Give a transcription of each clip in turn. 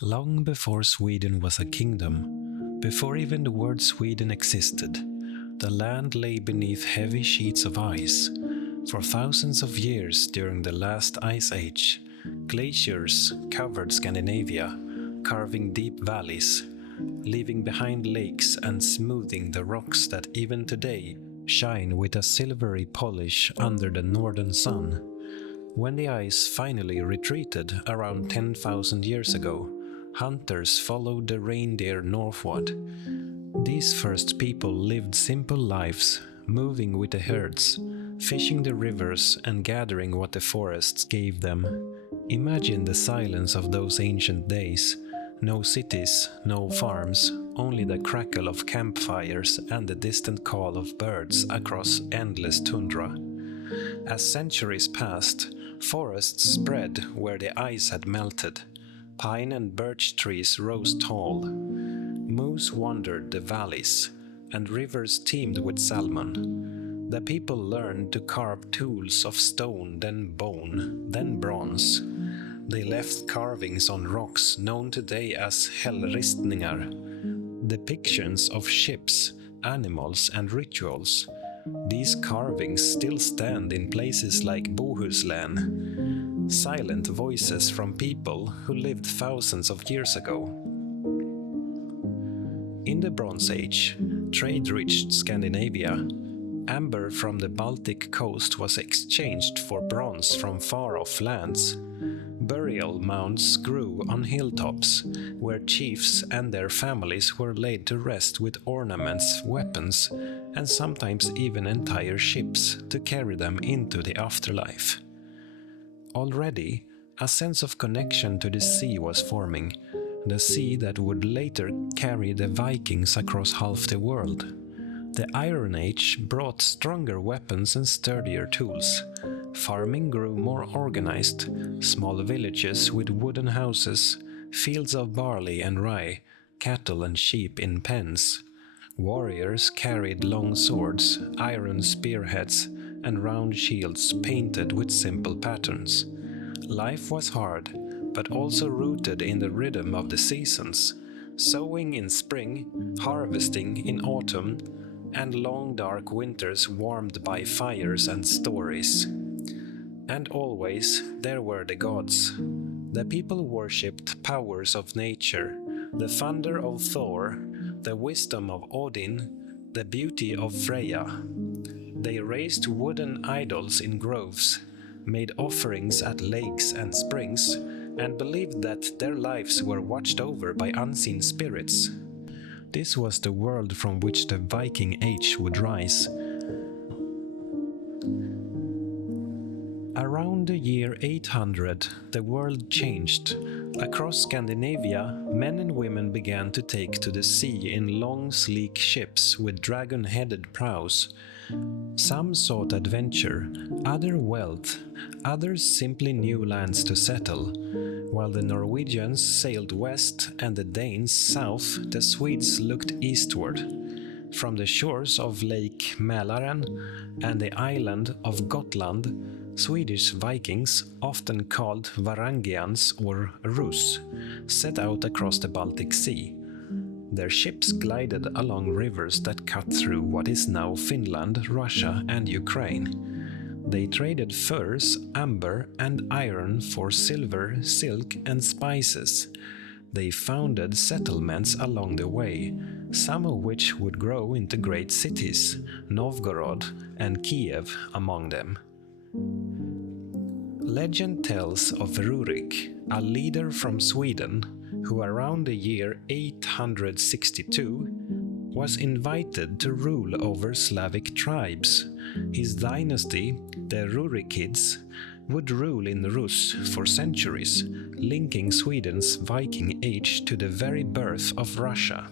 Long before Sweden was a kingdom, before even the word Sweden existed, the land lay beneath heavy sheets of ice. For thousands of years during the last ice age, glaciers covered Scandinavia, carving deep valleys, leaving behind lakes and smoothing the rocks that even today shine with a silvery polish under the northern sun. When the ice finally retreated around 10,000 years ago, hunters followed the reindeer northward. These first people lived simple lives, moving with the herds, fishing the rivers and gathering what the forests gave them. Imagine the silence of those ancient days. No cities, no farms, only the crackle of campfires and the distant call of birds across endless tundra. As centuries passed, forests spread where the ice had melted. Pine and birch trees rose tall. Moose wandered the valleys, and rivers teemed with salmon. The people learned to carve tools of stone, then bone, then bronze. They left carvings on rocks known today as hällristningar, depictions of ships, animals, and rituals. These carvings still stand in places like Bohuslän, silent voices from people who lived thousands of years ago. In the Bronze Age, trade reached Scandinavia. Amber from the Baltic coast was exchanged for bronze from far-off lands. Burial mounds grew on hilltops, where chiefs and their families were laid to rest with ornaments, weapons, and sometimes even entire ships to carry them into the afterlife. Already, a sense of connection to the sea was forming, the sea that would later carry the Vikings across half the world. The Iron Age brought stronger weapons and sturdier tools. Farming grew more organized, small villages with wooden houses, fields of barley and rye, cattle and sheep in pens. Warriors carried long swords, iron spearheads, and round shields painted with simple patterns. Life was hard, but also rooted in the rhythm of the seasons, sowing in spring, harvesting in autumn, and long dark winters warmed by fires and stories. And always there were the gods. The people worshipped powers of nature, the thunder of Thor, the wisdom of Odin, the beauty of Freya. They raised wooden idols in groves, made offerings at lakes and springs, and believed that their lives were watched over by unseen spirits. This was the world from which the Viking Age would rise. Around the year 800, the world changed. Across Scandinavia, men and women began to take to the sea in long, sleek ships with dragon-headed prows. Some sought adventure, others wealth, others simply new lands to settle. While the Norwegians sailed west and the Danes south, the Swedes looked eastward. From the shores of Lake Mälaren and the island of Gotland, Swedish Vikings, often called Varangians or Rus, set out across the Baltic Sea. Their ships glided along rivers that cut through what is now Finland, Russia, and Ukraine. They traded furs, amber, and iron for silver, silk, and spices. They founded settlements along the way, some of which would grow into great cities, Novgorod and Kiev among them. Legend tells of Rurik, a leader from Sweden, who around the year 862 was invited to rule over Slavic tribes. His dynasty, the Rurikids, would rule in Rus for centuries, linking Sweden's Viking Age to the very birth of Russia.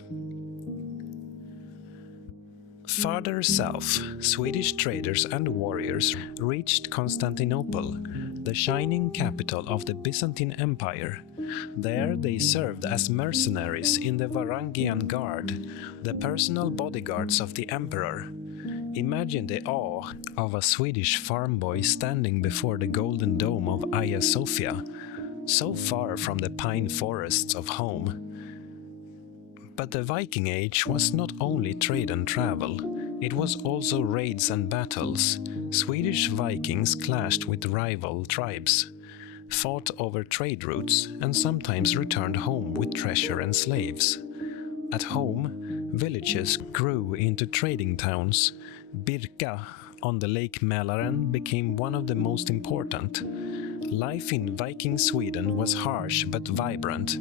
Farther south, Swedish traders and warriors reached Constantinople, the shining capital of the Byzantine Empire. There they served as mercenaries in the Varangian Guard, the personal bodyguards of the emperor. Imagine the awe of a Swedish farm boy standing before the golden dome of Hagia Sophia. so far from the pine forests of home. But the Viking Age was not only trade and travel, it was also raids and battles. Swedish Vikings clashed with rival tribes, fought over trade routes, and sometimes returned home with treasure and slaves. At home, villages grew into trading towns. Birka on the Lake Mälaren became one of the most important. Life in Viking Sweden was harsh but vibrant.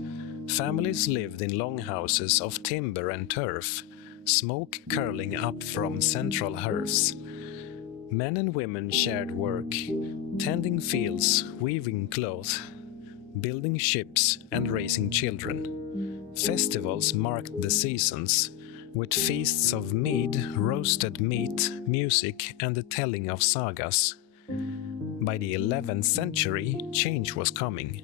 Families lived in longhouses of timber and turf, smoke curling up from central hearths. Men and women shared work, tending fields, weaving cloth, building ships, and raising children. Festivals marked the seasons, with feasts of mead, roasted meat, music, and the telling of sagas. By the 11th century, change was coming.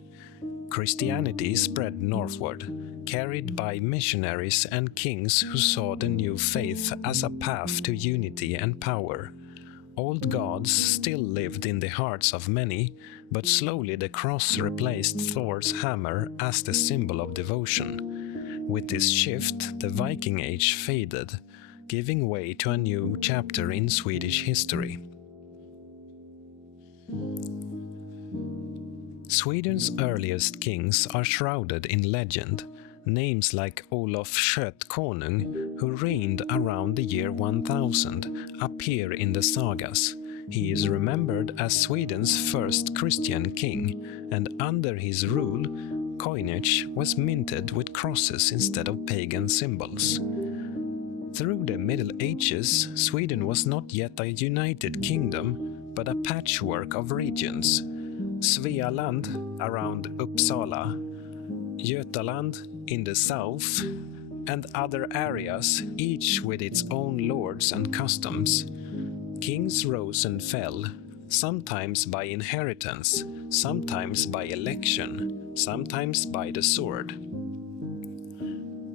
Christianity spread northward, carried by missionaries and kings who saw the new faith as a path to unity and power. Old gods still lived in the hearts of many, but slowly the cross replaced Thor's hammer as the symbol of devotion. With this shift, the Viking Age faded, giving way to a new chapter in Swedish history. Sweden's earliest kings are shrouded in legend. Names like Olof Skötkonung, who reigned around the year 1000, appear in the sagas. He is remembered as Sweden's first Christian king, and under his rule, coinage was minted with crosses instead of pagan symbols. Through the Middle Ages, Sweden was not yet a united kingdom, but a patchwork of regions. Svealand around Uppsala, Götaland in the south, and other areas, each with its own lords and customs. Kings rose and fell, sometimes by inheritance, sometimes by election, sometimes by the sword.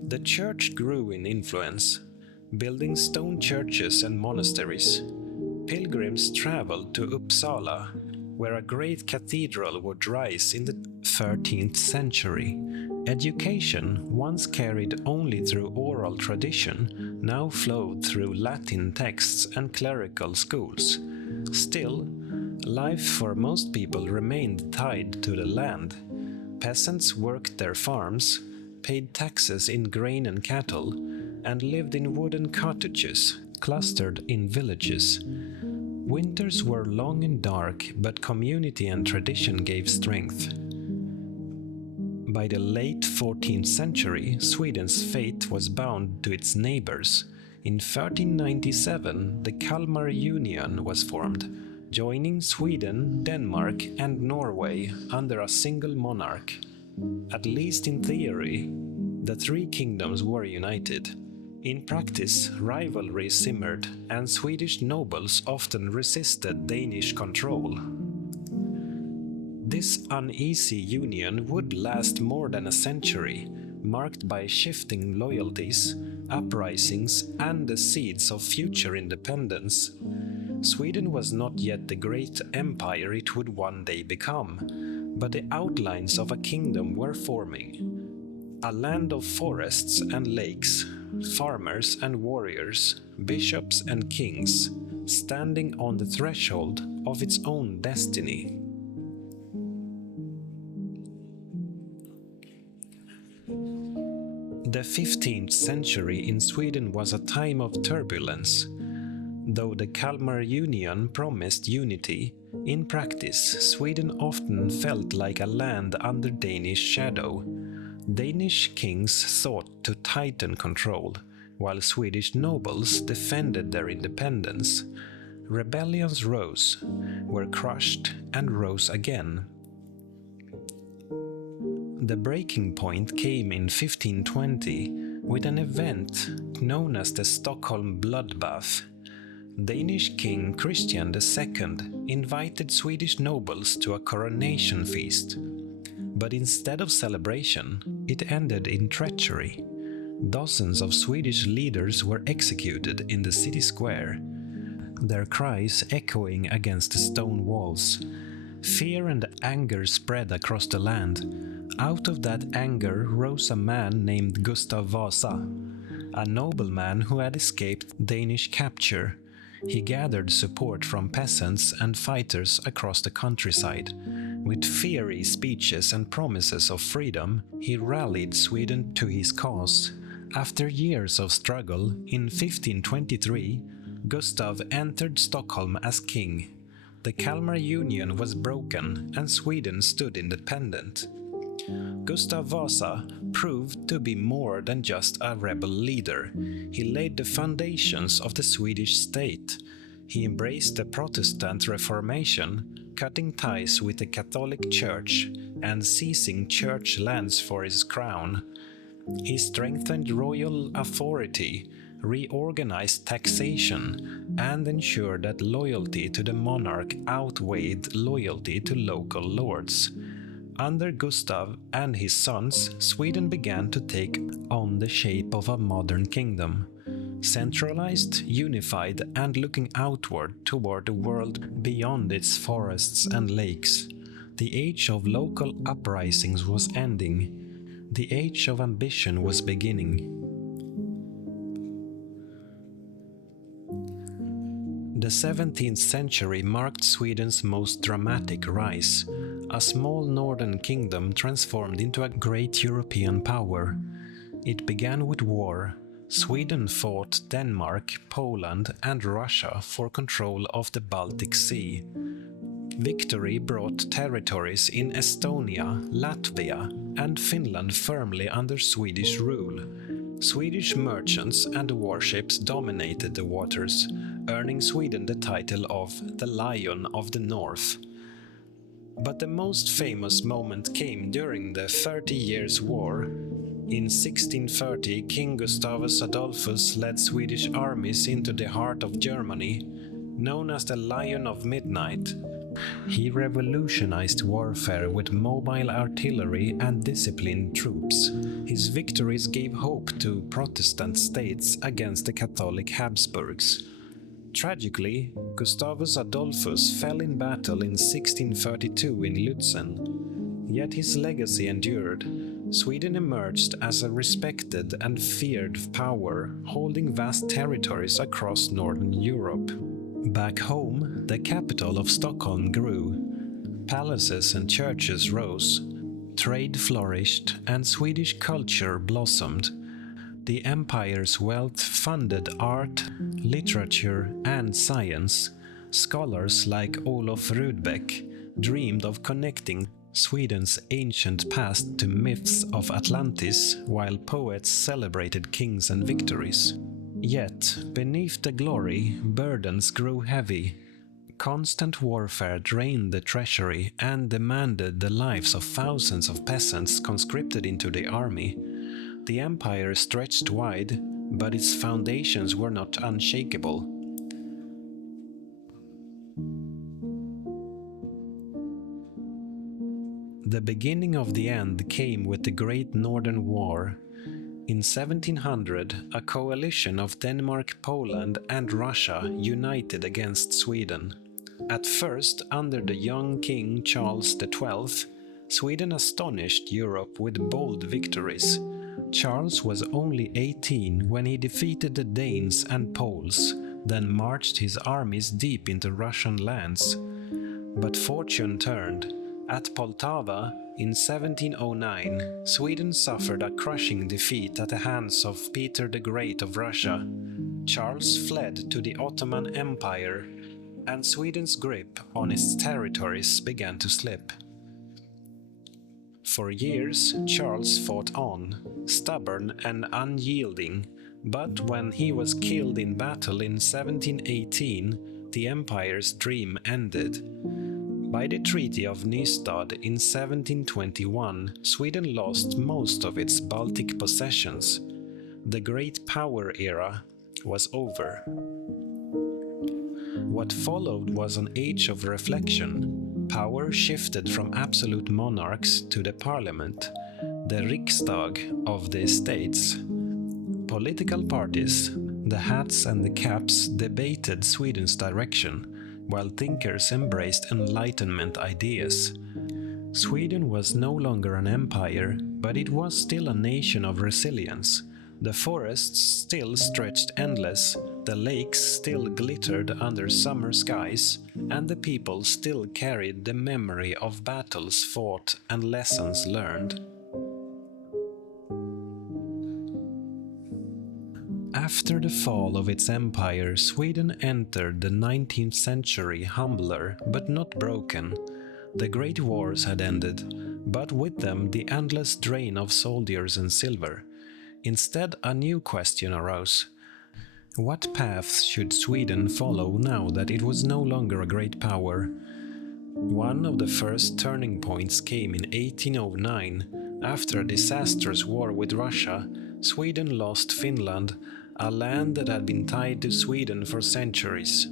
The church grew in influence, building stone churches and monasteries. Pilgrims traveled to Uppsala, where a great cathedral would rise in the 13th century. Education, once carried only through oral tradition, now flowed through Latin texts and clerical schools. Still, life for most people remained tied to the land. Peasants worked their farms, paid taxes in grain and cattle, and lived in wooden cottages, clustered in villages. Winters were long and dark, but community and tradition gave strength. By the late 14th century, Sweden's fate was bound to its neighbors. In 1397, the Kalmar Union was formed, joining Sweden, Denmark, and Norway under a single monarch. At least in theory, the three kingdoms were united. In practice, rivalry simmered, and Swedish nobles often resisted Danish control. This uneasy union would last more than a century, marked by shifting loyalties, uprisings, and the seeds of future independence. Sweden was not yet the great empire it would one day become, but the outlines of a kingdom were forming. A land of forests and lakes, farmers and warriors, bishops and kings, standing on the threshold of its own destiny. The 15th century in Sweden was a time of turbulence. Though the Kalmar Union promised unity, in practice Sweden often felt like a land under Danish shadow. Danish kings sought to tighten control, while Swedish nobles defended their independence. Rebellions rose, were crushed, and rose again. The breaking point came in 1520 with an event known as the Stockholm Bloodbath. Danish King Christian II invited Swedish nobles to a coronation feast. But instead of celebration, it ended in treachery. Dozens of Swedish leaders were executed in the city square, their cries echoing against the stone walls. Fear and anger spread across the land. Out of that anger rose a man named Gustav Vasa, a nobleman who had escaped Danish capture. He gathered support from peasants and fighters across the countryside. With fiery speeches and promises of freedom, he rallied Sweden to his cause. After years of struggle, in 1523, Gustav entered Stockholm as king. The Kalmar Union was broken and Sweden stood independent. Gustav Vasa proved to be more than just a rebel leader. He laid the foundations of the Swedish state. He embraced the Protestant Reformation, cutting ties with the Catholic Church and seizing church lands for his crown. He strengthened royal authority, reorganized taxation, and ensured that loyalty to the monarch outweighed loyalty to local lords. Under Gustav and his sons, Sweden began to take on the shape of a modern kingdom. Centralized, unified, and looking outward toward the world beyond its forests and lakes. The age of local uprisings was ending. The age of ambition was beginning. The 17th century marked Sweden's most dramatic rise. A small northern kingdom transformed into a great European power. It began with war. Sweden fought Denmark, Poland, and Russia for control of the Baltic Sea. Victory brought territories in Estonia, Latvia, and Finland firmly under Swedish rule. Swedish merchants and warships dominated the waters, earning Sweden the title of the Lion of the North. But the most famous moment came during the 30 Years' War. In 1630, King Gustavus Adolphus led Swedish armies into the heart of Germany, known as the Lion of Midnight. He revolutionized warfare with mobile artillery and disciplined troops. His victories gave hope to Protestant states against the Catholic Habsburgs. Tragically, Gustavus Adolphus fell in battle in 1632 in Lützen. Yet his legacy endured. Sweden emerged as a respected and feared power, holding vast territories across Northern Europe. Back home, the capital of Stockholm grew. Palaces and churches rose. Trade flourished, and Swedish culture blossomed. The empire's wealth funded art, literature, and science. Scholars like Olof Rudbeck dreamed of connecting Sweden's ancient past to myths of Atlantis, while poets celebrated kings and victories. Yet, beneath the glory, burdens grew heavy. Constant warfare drained the treasury and demanded the lives of thousands of peasants conscripted into the army. The empire stretched wide, but its foundations were not unshakable. The beginning of the end came with the Great Northern War. In 1700, a coalition of Denmark, Poland, and Russia united against Sweden. At first, under the young King Charles XII, Sweden astonished Europe with bold victories. Charles was only 18 when he defeated the Danes and Poles, then marched his armies deep into Russian lands. But fortune turned. At Poltava, in 1709, Sweden suffered a crushing defeat at the hands of Peter the Great of Russia. Charles fled to the Ottoman Empire, and Sweden's grip on its territories began to slip. For years, Charles fought on, stubborn and unyielding, but when he was killed in battle in 1718, the empire's dream ended. By the Treaty of Nystad in 1721, Sweden lost most of its Baltic possessions. The Great Power era was over. What followed was an age of reflection. Power shifted from absolute monarchs to the parliament, the Riksdag of the estates. Political parties, the hats and the caps, debated Sweden's direction. while thinkers embraced Enlightenment ideas. Sweden was no longer an empire, but it was still a nation of resilience. The forests still stretched endless, the lakes still glittered under summer skies, and the people still carried the memory of battles fought and lessons learned. After the fall of its empire, Sweden entered the 19th century humbler but not broken. The great wars had ended, but with them the endless drain of soldiers and silver. Instead, a new question arose. What paths should Sweden follow now that it was no longer a great power? One of the first turning points came in 1809. After a disastrous war with Russia, Sweden lost Finland, a land that had been tied to Sweden for centuries.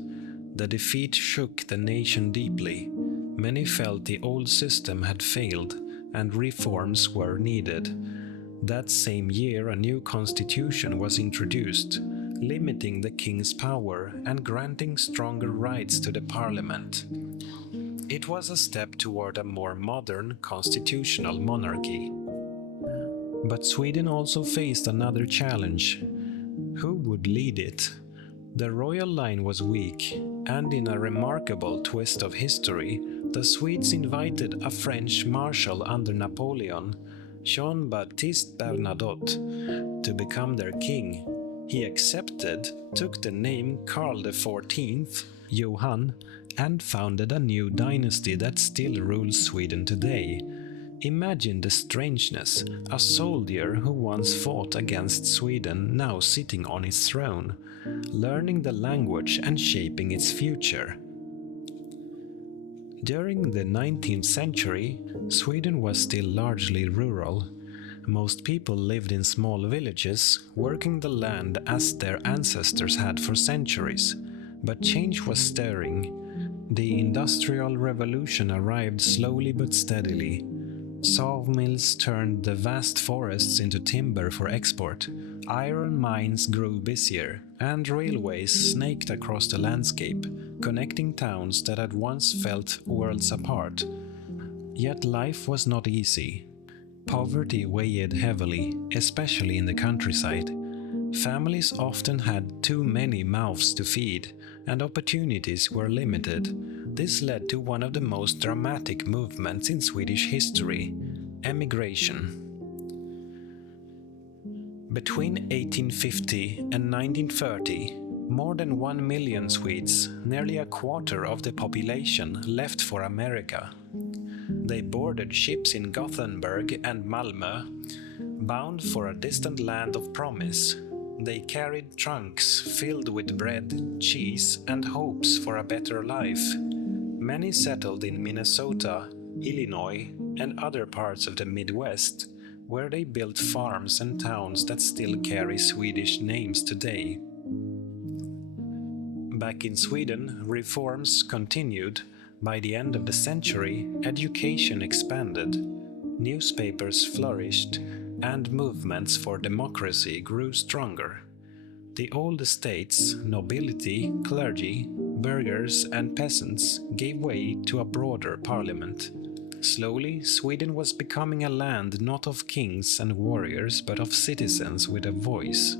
The defeat shook the nation deeply. Many felt the old system had failed and reforms were needed. That same year, a new constitution was introduced, limiting the king's power and granting stronger rights to the parliament. It was a step toward a more modern constitutional monarchy. But Sweden also faced another challenge. Who would lead it? The royal line was weak, and in a remarkable twist of history, the Swedes invited a French marshal under Napoleon, Jean-Baptiste Bernadotte, to become their king. He accepted, took the name Karl XIV, Johann, and founded a new dynasty that still rules Sweden today. Imagine the strangeness, a soldier who once fought against Sweden now sitting on its throne, learning the language and shaping its future. During the 19th century, Sweden was still largely rural. Most people lived in small villages, working the land as their ancestors had for centuries. But change was stirring. The Industrial Revolution arrived slowly but steadily. Sawmills turned the vast forests into timber for export, iron mines grew busier, and railways snaked across the landscape, connecting towns that had once felt worlds apart. Yet life was not easy. Poverty weighed heavily, especially in the countryside. Families often had too many mouths to feed, and opportunities were limited. This led to one of the most dramatic movements in Swedish history, emigration. Between 1850 and 1930, more than 1 million Swedes, nearly a quarter of the population, left for America. They boarded ships in Gothenburg and Malmö, bound for a distant land of promise. They carried trunks filled with bread, cheese, and hopes for a better life. Many settled in Minnesota, Illinois, and other parts of the Midwest, where they built farms and towns that still carry Swedish names today. Back in Sweden, reforms continued. By the end of the century, education expanded, newspapers flourished, and movements for democracy grew stronger. The old estates, nobility, clergy, burghers, and peasants gave way to a broader parliament. Slowly, Sweden was becoming a land not of kings and warriors, but of citizens with a voice.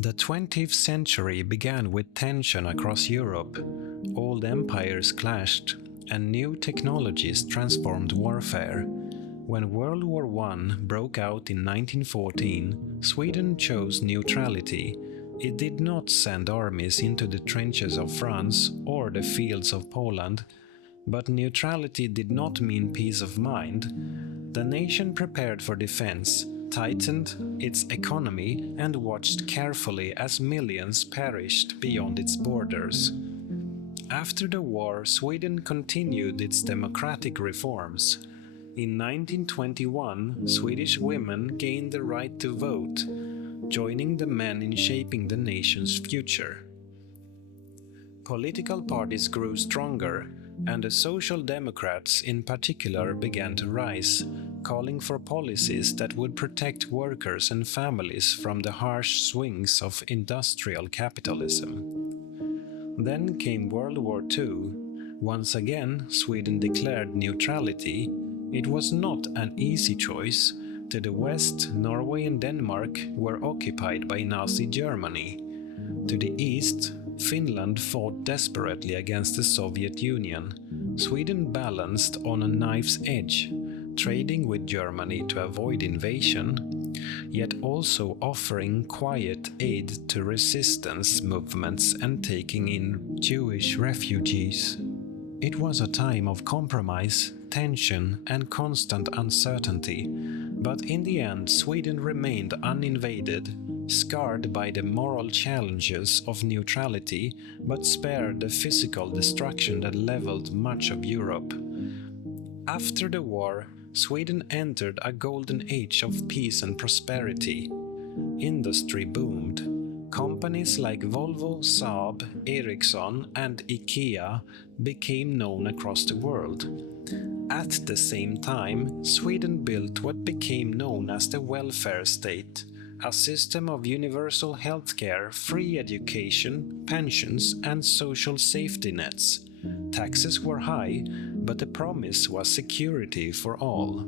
The 20th century began with tension across Europe. Old empires clashed, and new technologies transformed warfare. When World War I broke out in 1914, Sweden chose neutrality. It did not send armies into the trenches of France or the fields of Poland, but neutrality did not mean peace of mind. The nation prepared for defense, tightened its economy, and watched carefully as millions perished beyond its borders. After the war, Sweden continued its democratic reforms. In 1921, Swedish women gained the right to vote, joining the men in shaping the nation's future. Political parties grew stronger, and the Social Democrats in particular began to rise, calling for policies that would protect workers and families from the harsh swings of industrial capitalism. Then came World War II. Once again, Sweden declared neutrality. It was not an easy choice. To the west, Norway and Denmark were occupied by Nazi Germany. To the east, Finland fought desperately against the Soviet Union. Sweden balanced on a knife's edge, trading with Germany to avoid invasion, yet also offering quiet aid to resistance movements and taking in Jewish refugees. It was a time of compromise, tension, and constant uncertainty, but in the end Sweden remained uninvaded, scarred by the moral challenges of neutrality, but spared the physical destruction that leveled much of Europe. After the war, Sweden entered a golden age of peace and prosperity. Industry boomed. Companies like Volvo, Saab, Ericsson, and IKEA became known across the world. At the same time, Sweden built what became known as the welfare state, a system of universal healthcare, free education, pensions, and social safety nets. Taxes were high, but the promise was security for all.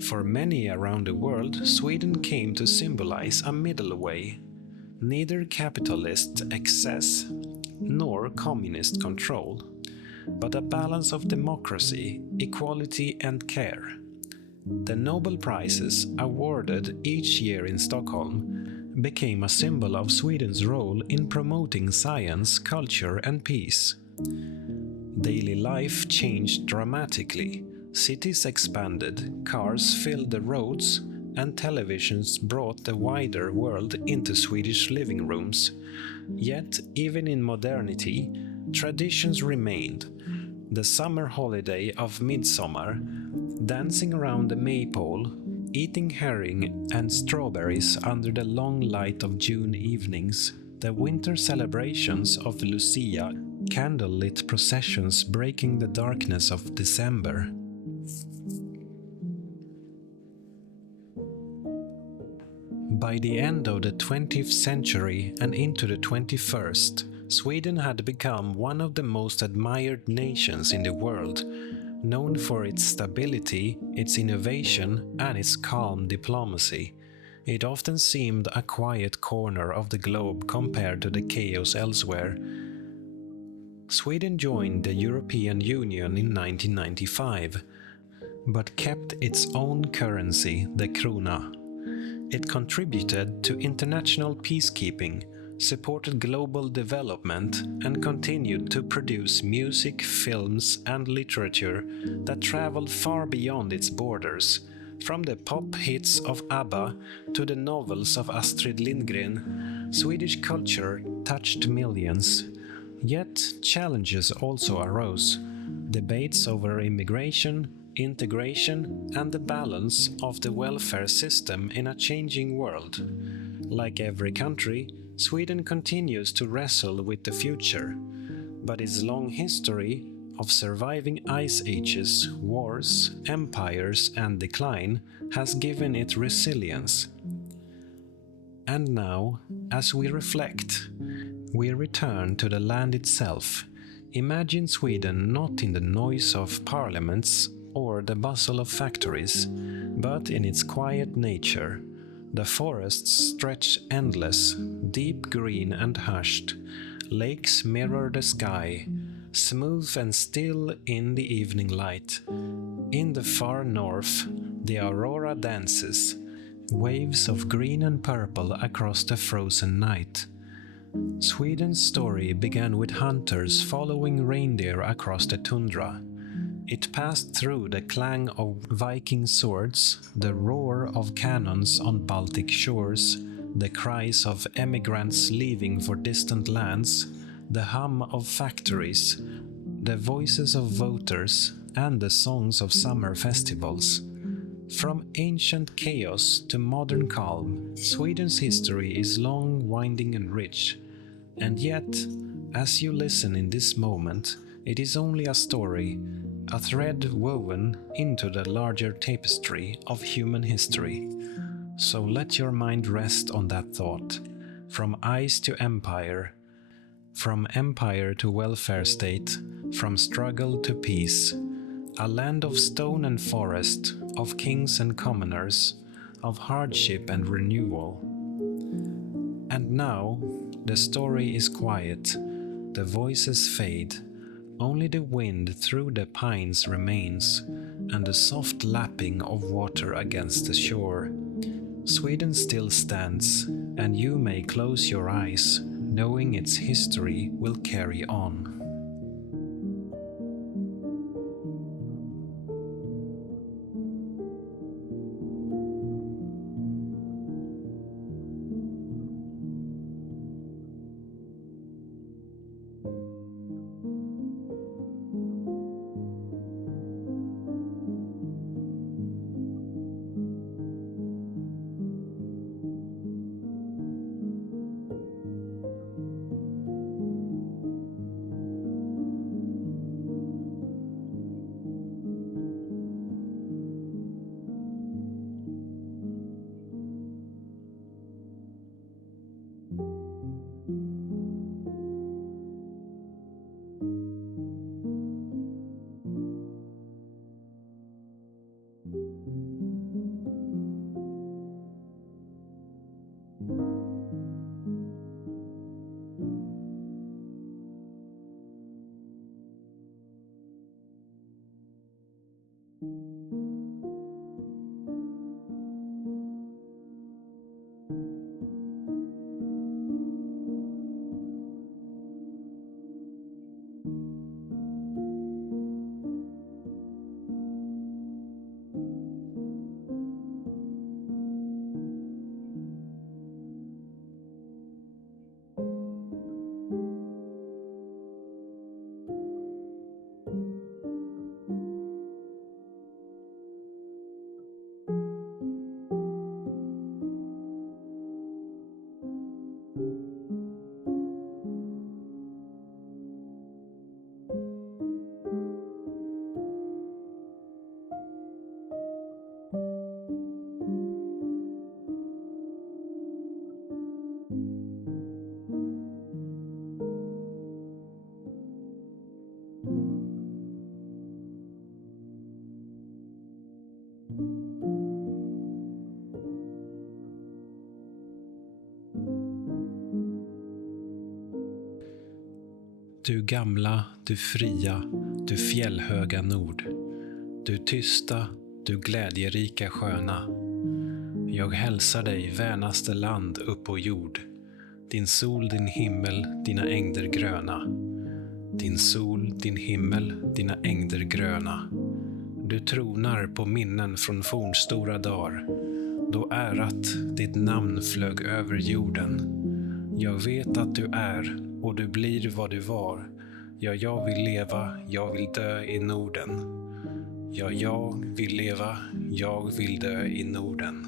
For many around the world, Sweden came to symbolize a middle way, neither capitalist excess nor communist control, but a balance of democracy, equality, and care. The Nobel Prizes, awarded each year in Stockholm, became a symbol of Sweden's role in promoting science, culture, and peace. Daily life changed dramatically. Cities expanded, cars filled the roads, and televisions brought the wider world into Swedish living rooms. Yet, even in modernity, traditions remained. The summer holiday of midsummer, dancing around the maypole, eating herring and strawberries under the long light of June evenings, the winter celebrations of Lucia, candlelit processions breaking the darkness of December. By the end of the 20th century and into the 21st, Sweden had become one of the most admired nations in the world, known for its stability, its innovation, and its calm diplomacy. It often seemed a quiet corner of the globe compared to the chaos elsewhere. Sweden joined the European Union in 1995, but kept its own currency, the krona. It contributed to international peacekeeping, supported global development, and continued to produce music, films, and literature that traveled far beyond its borders. From the pop hits of ABBA to the novels of Astrid Lindgren, Swedish culture touched millions. Yet challenges also arose. Debates over immigration, integration, and the balance of the welfare system in a changing world. Like every country, Sweden continues to wrestle with the future, but its long history of surviving ice ages, wars, empires, and decline has given it resilience. And now, as we reflect, we return to the land itself. Imagine Sweden not in the noise of parliaments or the bustle of factories, but in its quiet nature. The forests stretch endless, deep green and hushed. Lakes mirror the sky, smooth and still in the evening light. In the far north, the aurora dances, waves of green and purple across the frozen night. Sweden's story began with hunters following reindeer across the tundra. It passed through the clang of Viking swords, the roar of cannons on Baltic shores, the cries of emigrants leaving for distant lands, the hum of factories, the voices of voters, and the songs of summer festivals. From ancient chaos to modern calm, Sweden's history is long, winding, and rich. And yet, As you listen in this moment, it is only a story, a thread woven into the larger tapestry of human history. So let your mind rest on that thought. From ice to empire, from empire to welfare state, from struggle to peace. A land of stone and forest, of kings and commoners, of hardship and renewal. And now, the story is quiet, the voices fade, only the wind through the pines remains, and the soft lapping of water against the shore. Sweden still stands, and you may close your eyes, knowing its history will carry on. Du gamla, du fria, du fjällhöga nord. Du tysta, du glädjerika sköna. Jag hälsar dig, vänaste land upp på jord. Din sol, din himmel, dina ängder gröna. Din sol, din himmel, dina ängder gröna. Du tronar på minnen från fornstora dagar, då ärat ditt namn flög över jorden. Jag vet att du är, och du blir vad du var. Ja, jag vill leva, jag vill dö i Norden. Ja, jag vill leva, jag vill dö i Norden.